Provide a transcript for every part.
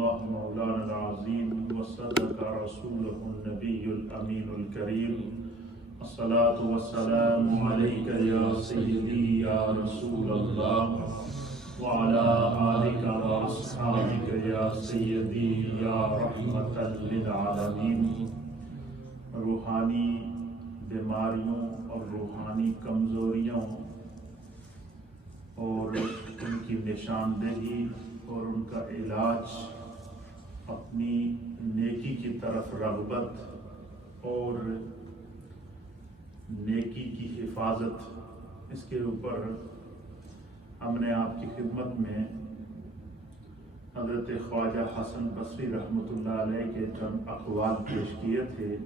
الله مولانا العظيم وصدق رسوله النبي الأمين الكريم. الصلاة والسلام عليك يا سيدي يا رسول الله وعلى آلك وأصحابك يا سيدي يا رحمة للعالمين. روحانی بیماریوں اور روحانی کمزوریوں اور ان کی نشاندہی اور ان کا علاج، اپنی نیکی کی طرف رغبت اور نیکی کی حفاظت، اس کے اوپر ہم نے آپ کی خدمت میں حضرت خواجہ حسن بصری رحمۃ اللہ علیہ کے چند اقوال پیش کیے تھے،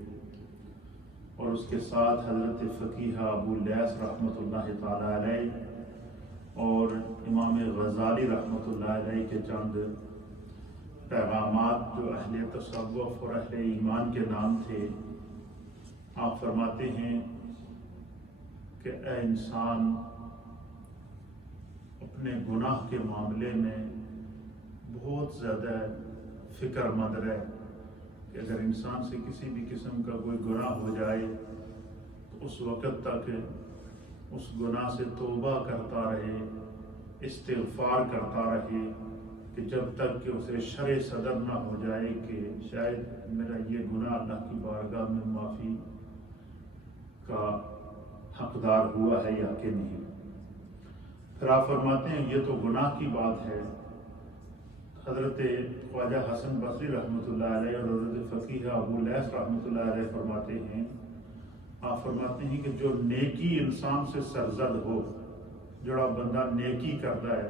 اور اس کے ساتھ حضرت فقیہ ابو لیث رحمۃ اللہ تعالی علیہ اور امام غزالی رحمۃ اللہ علیہ کے چند پیغامات جو اہل تصوف اور اہل ایمان کے نام تھے. آپ فرماتے ہیں کہ اے انسان، اپنے گناہ کے معاملے میں بہت زیادہ فکر مند رہے کہ اگر انسان سے کسی بھی قسم کا کوئی گناہ ہو جائے تو اس وقت تک اس گناہ سے توبہ کرتا رہے، استغفار کرتا رہے، کہ جب تک کہ اسے شرع صدر نہ ہو جائے کہ شاید میرا یہ گناہ اللہ کی بارگاہ میں معافی کا حقدار ہوا ہے یا کہ نہیں. پھر آپ فرماتے ہیں یہ تو گناہ کی بات ہے. حضرت خواجہ حسن بصری رحمۃ اللہ علیہ اور حضرت فقیہ ابو لیث رحمۃ اللہ علیہ فرماتے ہیں، آپ فرماتے ہیں کہ جو نیکی انسان سے سرزد ہو، جڑا بندہ نیکی کرتا ہے،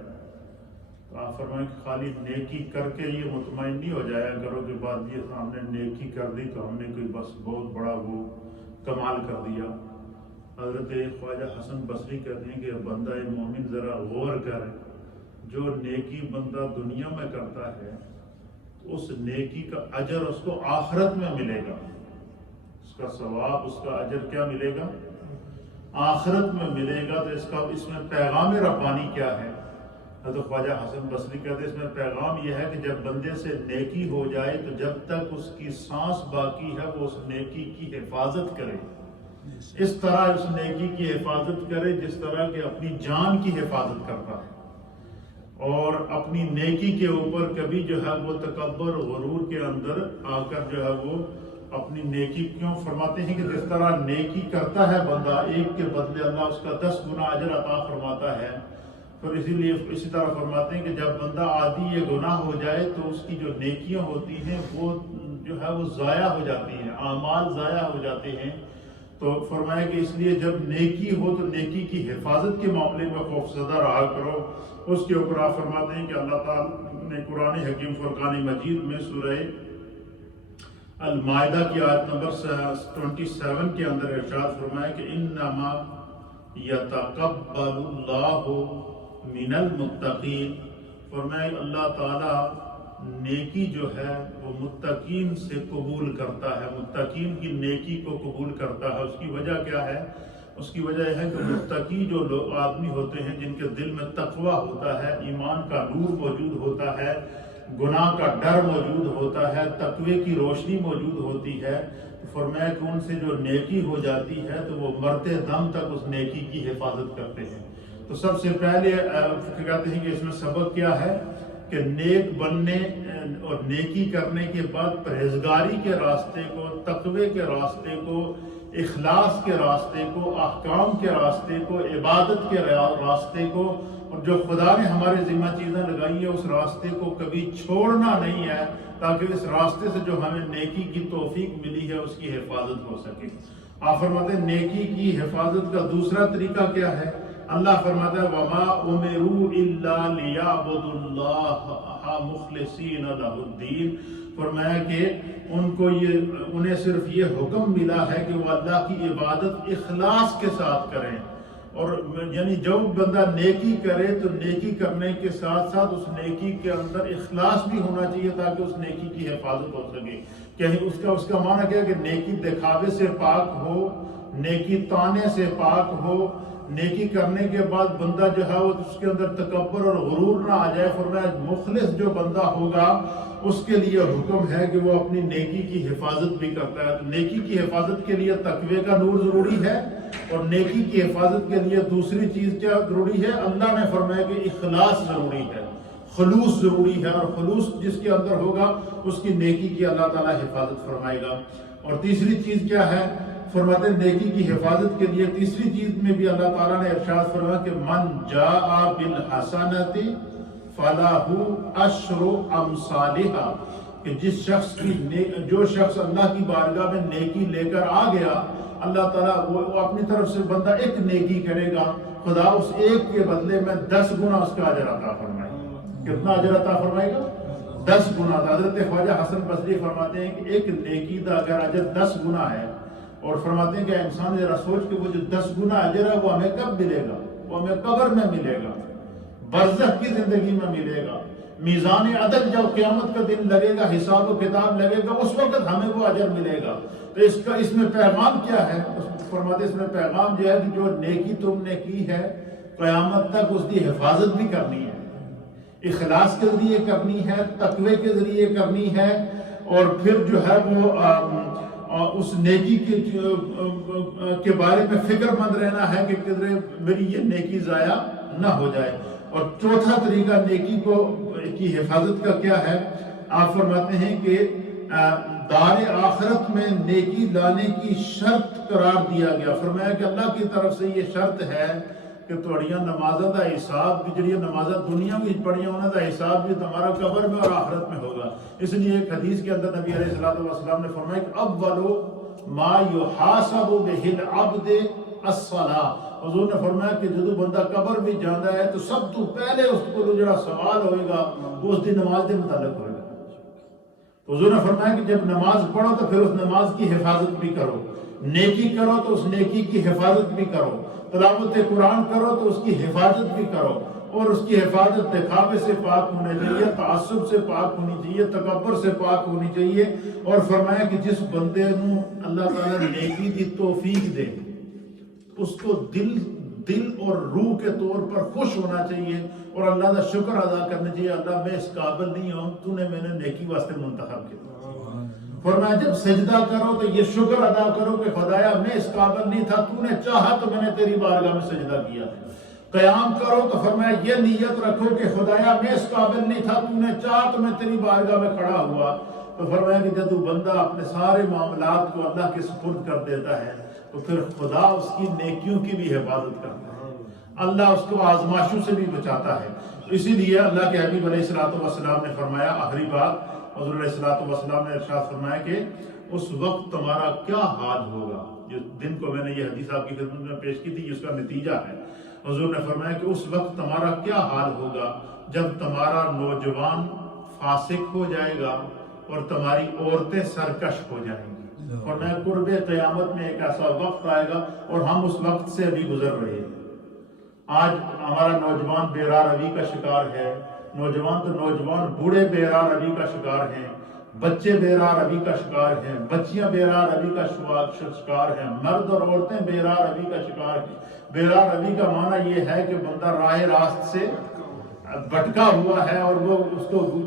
تو آپ فرمائیں کہ خالی نیکی کر کے یہ مطمئن نہیں ہو جایا کرو کہ بعد یہ ہم نے نیکی کر دی تو ہم نے کوئی بس بہت بڑا وہ کمال کر دیا. حضرت خواجہ حسن بصری کہتے ہیں کہ بندہ مومن ذرا غور کر، جو نیکی بندہ دنیا میں کرتا ہے تو اس نیکی کا اجر اس کو آخرت میں ملے گا، اس کا ثواب، اس کا اجر کیا ملے گا؟ آخرت میں ملے گا. تو اس میں پیغام ربانی کیا ہے؟ حضرت خواجہ حسن بصری کہتے ہیں اس میں پیغام یہ ہے کہ جب بندے سے نیکی ہو جائے تو جب تک اس کی سانس باقی ہے وہ اس نیکی کی حفاظت کرے، اس طرح اس نیکی کی حفاظت کرے جس طرح کہ اپنی جان کی حفاظت کرتا ہے، اور اپنی نیکی کے اوپر کبھی جو ہے وہ تکبر غرور کے اندر آ کر جو ہے وہ اپنی نیکی، کیوں فرماتے ہیں کہ جس طرح نیکی کرتا ہے بندہ ایک کے بدلے اللہ اس کا 10 گنا اجر عطا فرماتا ہے. پھر اسی طرح فرماتے ہیں کہ جب بندہ عادی یہ گناہ ہو جائے تو اس کی جو نیکیاں ہوتی ہیں وہ جو ہے وہ ضائع ہو جاتی ہیں، اعمال ضائع ہو جاتے ہیں. تو فرمایا کہ اس لیے جب نیکی ہو تو نیکی کی حفاظت کے معاملے میں خوفزدہ رہا کرو. اس کے اوپر آپ فرماتے ہیں کہ اللہ تعالیٰ نے قرآن حکیم فرقان مجید میں سورہ المائدہ کی آیت نمبر 27 کے اندر ارشاد فرمایا کہ انما یتقبل اللہ من المتقین. فرمایا اللہ تعالیٰ نیکی جو ہے وہ متقین سے قبول کرتا ہے، متقین کی نیکی کو قبول کرتا ہے. اس کی وجہ کیا ہے؟ اس کی وجہ یہ ہے کہ متقی جو لوگ آدمی ہوتے ہیں جن کے دل میں تقوی ہوتا ہے، ایمان کا نور موجود ہوتا ہے، گناہ کا ڈر موجود ہوتا ہے، تقوی کی روشنی موجود ہوتی ہے، تو فرمایا کہ ان سے جو نیکی ہو جاتی ہے تو وہ مرتے دم تک اس نیکی کی حفاظت کرتے ہیں. تو سب سے پہلے کہتے ہیں کہ اس میں سبق کیا ہے کہ نیک بننے اور نیکی کرنے کے بعد پرہیزگاری کے راستے کو، تقوی کے راستے کو، اخلاص کے راستے کو، احکام کے راستے کو، عبادت کے راستے کو، اور جو خدا نے ہمارے ذمہ چیزیں لگائی ہیں اس راستے کو کبھی چھوڑنا نہیں ہے، تاکہ اس راستے سے جو ہمیں نیکی کی توفیق ملی ہے اس کی حفاظت ہو سکے. آپ فرماتے ہیں نیکی کی حفاظت کا دوسرا طریقہ کیا ہے؟ اللہ فرماتا ہے وَمَا أُمِرُوا إِلَّا لِيَعْبُدُوا اللَّهَ مُخْلِصِينَ لَهُ الدِّينَ. فرمایا کہ انہیں صرف یہ حکم ملا ہے کہ وہ اللہ کی عبادت اخلاص کے ساتھ کریں. اور یعنی جب بندہ نیکی کرے تو نیکی کرنے کے ساتھ ساتھ اس نیکی کے اندر اخلاص بھی ہونا چاہیے تاکہ اس نیکی کی حفاظت ہو سکے. کہیں اس کا معنی کیا کہ نیکی دکھاوے سے پاک ہو، نیکی تانے سے پاک ہو، نیکی کرنے کے بعد بندہ جو ہے وہ اس کے اندر تکبر اور غرور نہ آ جائے. فرمایا مخلص جو بندہ ہوگا اس کے لیے حکم ہے کہ وہ اپنی نیکی کی حفاظت بھی کرتا ہے. تو نیکی کی حفاظت کے لیے تقوی کا نور ضروری ہے, اور نیکی کی حفاظت کے لیے دوسری چیز کیا ضروری ہے؟ اللہ نے فرمایا کہ اخلاص ضروری ہے, خلوص ضروری ہے, اور خلوص جس کے اندر ہوگا اس کی نیکی کی اللہ تعالیٰ حفاظت فرمائے گا. اور تیسری چیز کیا ہے؟ فرماتے ہیں نیکی کی حفاظت کے لیے تیسری چیز میں بھی اللہ تعالیٰ نے ارشاد فرمایا کہ من جاء بالحسنۃ فلہ عشر امثالھا, کہ جو شخص اللہ کی بارگاہ میں نیکی لے کر آ گیا, اللہ تعالیٰ وہ اپنی طرف سے بندہ ایک نیکی کرے گا, خدا اس ایک کے بدلے میں 10 گنا اس کا اجر عطا فرمائے گا. کتنا اجر عطا فرمائے گا؟ 10 گنا. حضرت خواجہ حسن بصری فرماتے ہیں کہ ایک نیکی کا اگر اجر 10 گنا ہے, اور فرماتے ہیں کہ انسان ذرا سوچ کہ وہ جو 10 گنا اجر ہے وہ ہمیں کب ملے گا؟ وہ ہمیں قبر میں ملے گا, برزخ کی زندگی میں ملے گا, میزان عدل جب قیامت کا دن لگے گا, حساب و کتاب لگے گا, اس وقت ہمیں وہ اجر ملے گا. تو اس میں پیغام کیا ہے؟ فرماتے اس میں پیغام جو ہے کہ جو نیکی تم نے کی ہے قیامت تک اس کی حفاظت بھی کرنی ہے, اخلاص کے ذریعے کرنی ہے, تقوی کے ذریعے کرنی ہے, اور پھر جو ہے وہ اس نیکی کے بارے میں فکر مند رہنا ہے کہ کدھر میری یہ نیکی ضائع نہ ہو جائے. اور چوتھا طریقہ نیکی کی حفاظت کا کیا ہے؟ آپ فرماتے ہیں کہ دار آخرت میں نیکی لانے کی شرط قرار دیا گیا. فرمایا کہ اللہ کی طرف سے یہ شرط ہے کہ تھوڑیاں نمازوں کا حساب بھی, جڑیاں نمازاں دنیا میں پڑھیاں انہوں کا حساب بھی تمہارا قبر میں اور آخرت میں ہوگا. اس لیے ایک حدیث کے اندر نبی علیہ الصلوۃ والسلام نے فرمایا کہ اول ما یحاسب بہ العبد الصلاۃ. حضور نے فرمایا کہ جدو بندہ قبر بھی جاندا ہے تو سب تو پہلے اس کو جڑا سوال ہوئے گا وہ اس دی نماز کے متعلق ہوئے گا. تو حضور نے فرمایا کہ جب نماز پڑھو تو پھر اس نماز کی حفاظت بھی کرو, نیکی کرو تو اس نیکی کی حفاظت بھی کرو, تلاوت قرآن کرو تو اس کی حفاظت بھی کرو, اور اس کی حفاظت دکھاوے سے پاک ہونے چاہیے, تعصب سے پاک ہونی چاہیے, تکبر سے پاک ہونی چاہیے. اور فرمایا کہ جس بندے نو اللہ تعالیٰ نیکی دی توفیق دے اس کو دل اور روح کے طور پر خوش ہونا چاہیے, اور اللہ کا شکر ادا کرنا چاہیے, اللہ میں اس قابل نہیں ہوں, تو نے میں نے نیکی واسطے منتخب کیا. فرمایا جب سجدہ کرو تو یہ شکر ادا کرو کہ خدایا میں اس قابل نہیں تھا, تو نے چاہا تو میں نے تیری بارگاہ میں سجدہ کیا. قیام کرو تو فرمایا یہ نیت رکھو کہ خدایا میں اس قابل نہیں تھا, تو نے چاہا تو میں تیری بارگاہ میں کھڑا ہوا. تو فرمایا کہ جب بندہ اپنے سارے معاملات کو اللہ کے سپرد کر دیتا ہے تو پھر خدا اس کی نیکیوں کی بھی حفاظت کرتا ہے, اللہ اس کو آزمائشوں سے بھی بچاتا ہے. اسی لیے اللہ کے حبیب علیہ الصلوۃ والسلام نے فرمایا, آخری بات حضور علیہ الصلوۃ والسلام نے ارشاد فرمایا کہ اس وقت تمہارا کیا حال ہوگا. جس دن کو میں نے یہ حدیث آپ کی خدمت میں پیش کی تھی, اس کا نتیجہ ہے. حضور نے فرمایا کہ اس وقت تمہارا کیا حال ہوگا جب تمہارا نوجوان فاسق ہو جائے گا اور تمہاری عورتیں سرکش ہو جائیں گی. اور میں قرب قیامت میں ایک ایسا وقت آئے گا, اور ہم اس وقت سے ابھی گزر رہے ہیں. آج ہمارا نوجوان بے راہ روی کا شکار ہے, نوجوان بوڑھے بے راہ روی کا شکار ہیں, بچے بے راہ روی کا شکار ہیں, بچیاں بے راہ روی کا شکار ہیں, مرد اور عورتیں بے راہ روی کا شکار ہیں. بے راہ روی کا معنی یہ ہے کہ بندہ راہ راست سے بھٹکا ہوا ہے, اور وہ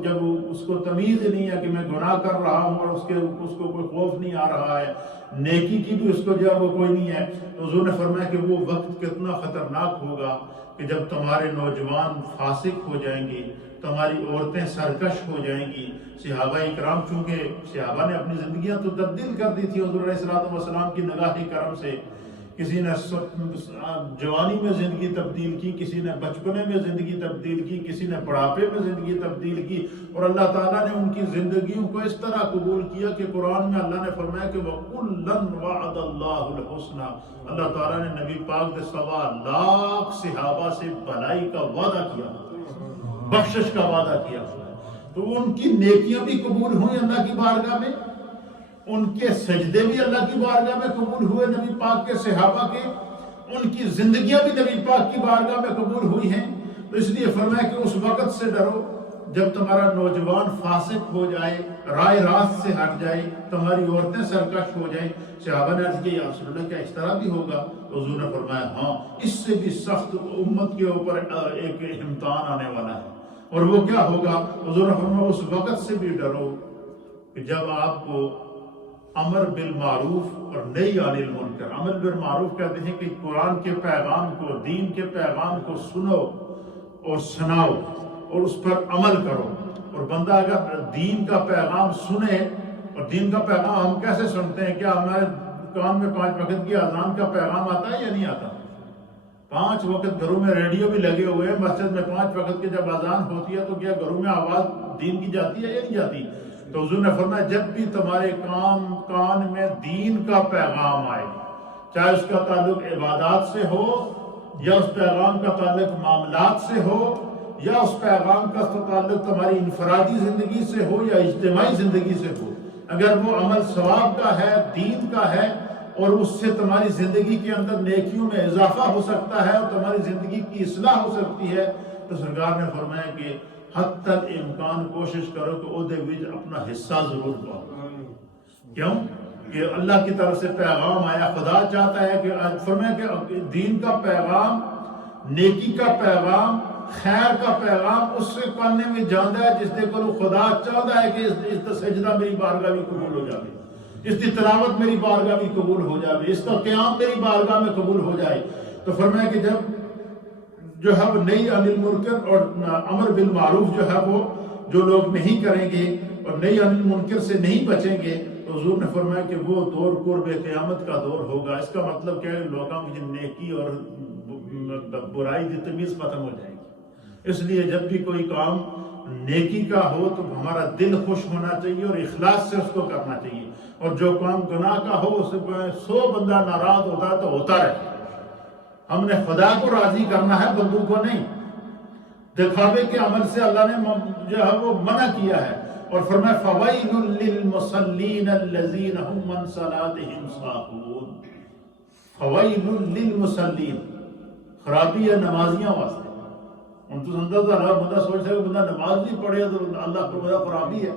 جب اس کو تمیز نہیں ہے کہ میں گناہ کر رہا ہوں, اور اس کو کوئی خوف نہیں آ رہا ہے, نیکی کی بھی اس کو جو ہے وہ کوئی نہیں ہے. تو حضور نے فرمایا کہ وہ وقت کتنا خطرناک ہوگا کہ جب تمہارے نوجوان فاسق ہو جائیں گے, تمہاری عورتیں سرکش ہو جائیں گی. صحابہ اکرام چونکہ صحابہ نے اپنی زندگیاں تو تبدیل کر دی تھی حضور علیہ الصلوۃ والسلام کی نگاہ کرم سے. کسی نے جوانی میں زندگی تبدیل کی, کسی نے بچپنے میں زندگی تبدیل کی, کسی نے بڑھاپے میں زندگی تبدیل کی, اور اللہ تعالیٰ نے ان کی زندگیوں کو اس طرح قبول کیا کہ قرآن میں اللہ نے فرمایا کہ وَكُلًّا وَعَدَ اللَّهُ الْحُسْنَى. اللہ تعالیٰ نے نبی پاک کے 1.25 لاکھ صحابہ سے بھلائی کا وعدہ کیا, بخشش کا وعدہ کیا. تو ان کی نیکیاں بھی قبول ہوئی اللہ کی بارگاہ میں, ان کے سجدے بھی اللہ کی بارگاہ میں قبول ہوئے نبی پاک کے صحابہ کے, ان کی زندگیاں بھی نبی پاک کی بارگاہ میں قبول ہوئی ہیں. تو اس لیے فرمایا کہ اس وقت سے ڈرو جب تمہارا نوجوان فاسق ہو جائے، رائے راست سے ہٹ جائے، تمہاری عورتیں سرکش ہو جائیں، صحابہ نے عرض کیا یا رسول اللہ کیا اس طرح بھی ہوگا؟ تو حضور نے فرمایا ہاں، اس سے بھی سخت امت کے اوپر ایک امتحان آنے والا ہے، اور وہ کیا ہوگا؟ حضور نے فرمایا اس وقت سے بھی ڈرو کہ جب آپ کو امر بالمعروف اور نہی عن المنکر، امر بالمعروف کہتے ہیں کہ قرآن کے پیغام کو، دین کے پیغام کو سنو اور سناؤ اور اس پر عمل کرو. اور بندہ اگر دین کا پیغام سنے، اور دین کا پیغام ہم کیسے سنتے ہیں؟ کیا ہمارے کان میں 5 وقت کی اذان کا پیغام آتا ہے یا نہیں آتا؟ 5 وقت گھروں میں ریڈیو بھی لگے ہوئے ہیں، مسجد میں 5 وقت کی جب اذان ہوتی ہے تو کیا گھروں میں آواز دین کی جاتی ہے یا نہیں جاتی؟ تو حضور نے فرمایا جب بھی تمہارے کان میں دین کا پیغام آئے، چاہے اس کا تعلق عبادات سے ہو، یا اس پیغام کا تعلق معاملات سے ہو، یا اس پیغام کا تعلق تمہاری انفرادی زندگی سے ہو یا اجتماعی زندگی سے ہو، اگر وہ عمل ثواب کا ہے، دین کا ہے، اور اس سے تمہاری زندگی کے اندر نیکیوں میں اضافہ ہو سکتا ہے اور تمہاری زندگی کی اصلاح ہو سکتی ہے، تو سرکار نے فرمایا کہ حتی الامکان کوشش کرو کہ او دے وچ اپنا حصہ ضرور پاؤ. کیوں؟ کہ اللہ کی طرف سے پیغام آیا، خدا چاہتا ہے کہ فرمایا کہ دین کا پیغام، نیکی کا پیغام، خیر کا پیغام اس سے کرنے میں جاندہ ہے جس دے کو خدا چاہتا ہے کہ اس کا سجدہ میری بارگاہ بھی قبول ہو جائے، اس کی تلاوت میری بارگاہ بھی قبول ہو جائے، اس کا قیام میری بارگاہ میں قبول ہو جائے. تو فرمایا کہ جب جو ہے وہ نہی عن المنکر اور امر بالمعروف جو ہے وہ جو لوگ نہیں کریں گے اور نہی عن المنکر سے نہیں بچیں گے، تو حضور نے فرمایا کہ وہ دور قرب قیامت کا دور ہوگا. اس کا مطلب کیا ہے؟ لوگوں کی نیکی اور برائی کی تمیز ختم ہو جائے گی. اس لیے جب بھی کوئی کام نیکی کا ہو تو ہمارا دل خوش ہونا چاہیے اور اخلاص سے اس کو کرنا چاہیے، اور جو کام گناہ کا ہو اس سے 100 بندہ ناراض ہوتا ہے تو ہوتا رہے. ہم نے خدا کو راضی کرنا ہے، بندوں کو نہیں. دکھاوے کے عمل سے اللہ نے جو ہے وہ منع کیا ہے، اور فرمایا فَوَيْلٌ لِّلْمُصَلِّينَ الَّذِينَ هُمْ عَنْ صَلَاتِهِمْ سَاهُونَ. فَوَيْلٌ لِّلْمُصَلِّينَ، خرابی ہے نمازیاں واسطے. ہم تو اندازہ رہا بندہ سوچتا ہے کہ بندہ نماز نہیں پڑھے تو اللہ کو بڑا خرابی ہے.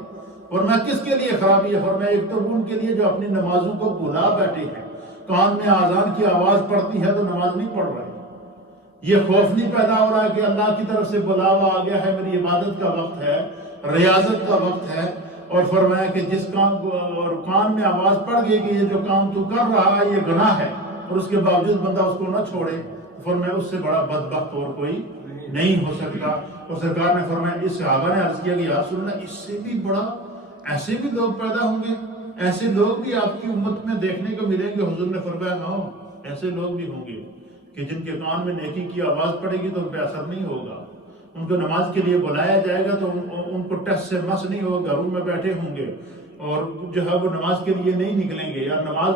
ورنہ کس کے لیے خرابی ہے؟ فرمایا ایک تو ان کے لیے جو اپنی نمازوں کو بھلا بیٹھے ہیں، کان میں آذان کی آواز پڑتی ہے تو نماز نہیں پڑھ رہے، یہ خوف نہیں پیدا ہو رہا ہے کہ اللہ کی طرف سے بلاوا آ گیا ہے، میری عبادت کا وقت ہے، ریاضت کا وقت ہے. اور فرمایا کہ جس کام کو اور کان میں آواز پڑ گئی کہ یہ جو کام تو کر رہا ہے یہ گناہ ہے، اور اس کے باوجود بندہ اس کو نہ چھوڑے، فرمایا اس سے بڑا بدبخت اور کوئی نہیں ہو سکتا. اور سرکار نے فرمایا، اس صحابہ نے عرض کیا کہ یا رسول اللہ اس سے بھی بڑا ایسے بھی لوگ پیدا ہوں گے، ایسے لوگ بھی آپ کی امت میں دیکھنے کو ملیں گے؟ حضور نے فرمایا ہاں، ایسے لوگ بھی ہوں گے کہ جن کے کان میں نیکی کی آواز پڑے گی تو ان پہ اثر نہیں ہوگا. ان کو نماز کے لیے بلایا جائے گا تو ان کو ٹس سے مس نہیں ہوگا، گھروں میں بیٹھے ہوں گے اور جو ہے وہ نماز کے لیے نہیں نکلیں گے، یا نماز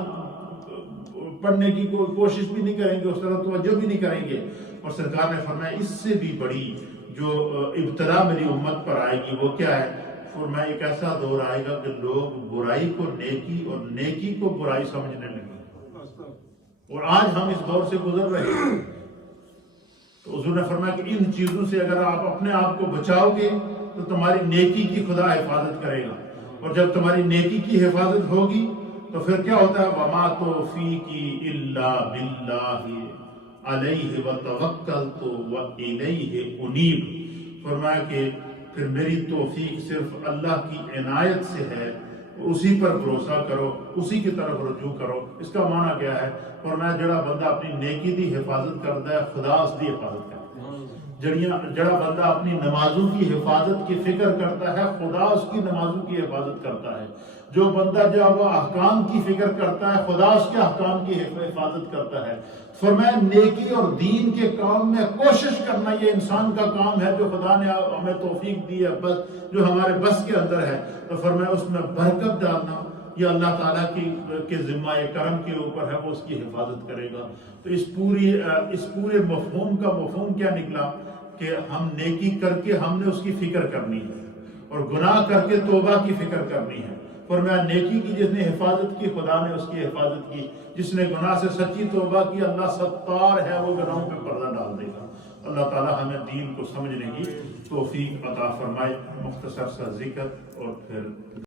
پڑھنے کی کوشش بھی نہیں کریں گے، اس طرح توجہ بھی نہیں کریں گے. اور سرکار نے فرمایا اس سے بھی بڑی جو ابتلا میری امت پر آئے گی وہ کیا ہے؟ فرمایا ایک ایسا دور آئے گا کہ لوگ برائی کو نیکی اور نیکی کو برائی سمجھنے لگے، اور آج ہم اس دور سے گزر رہے ہیں. تو حضور نے فرمایا کہ ان چیزوں سے اگر آپ اپنے آپ کو بچاؤ گے تو تمہاری نیکی کی خدا حفاظت کرے گا، اور جب تمہاری نیکی کی حفاظت ہوگی تو پھر کیا ہوتا ہے؟ وَمَا تَوْفِيقِي إِلَّا بِاللَّهِ عَلَيْهِ وَتَوَكَّلْتُ وَإِلَيْهِ أُنِيبُ. فرمایا کہ پھر میری توفیق صرف اللہ کی عنایت سے ہے، اسی پر بھروسہ کرو، اسی کی طرف رجوع کرو. اس کا معنی کیا ہے؟ فرمایا جڑا بندہ اپنی نیکی دی حفاظت کرتا ہے خدا اس دی حفاظت کرتا ہے. جڑا بندہ اپنی نمازوں کی حفاظت کی فکر کرتا ہے خدا اس کی نمازوں کی حفاظت کرتا ہے. جو بندہ جب وہ احکام کی فکر کرتا ہے خدا اس کے احکام کی حفاظت کرتا ہے. فرمایا نیکی اور دین کے کام میں کوشش کرنا یہ انسان کا کام ہے جو خدا نے ہمیں توفیق دی ہے، بس جو ہمارے بس کے اندر ہے. تو فرمایا اس میں برکت ڈالنا یہ اللہ تعالیٰ کے ذمہ کرم کے اوپر ہے، وہ اس کی حفاظت کرے گا. تو اس پورے مفہوم کا مفہوم کیا نکلا کہ ہم نیکی کر کے ہم نے اس کی فکر کرنی ہے، اور گناہ کر کے توبہ کی فکر کرنی ہے. فرمایا نیکی کی جس نے حفاظت کی خدا نے اس کی حفاظت کی، جس نے گناہ سے سچی توبہ کی اللہ ستار ہے، وہ گناہوں پہ پردہ ڈال دے گا. اللہ تعالیٰ ہمیں دین کو سمجھنے کی توفیق عطا فرمائے. مختصر سا ذکر اور پھر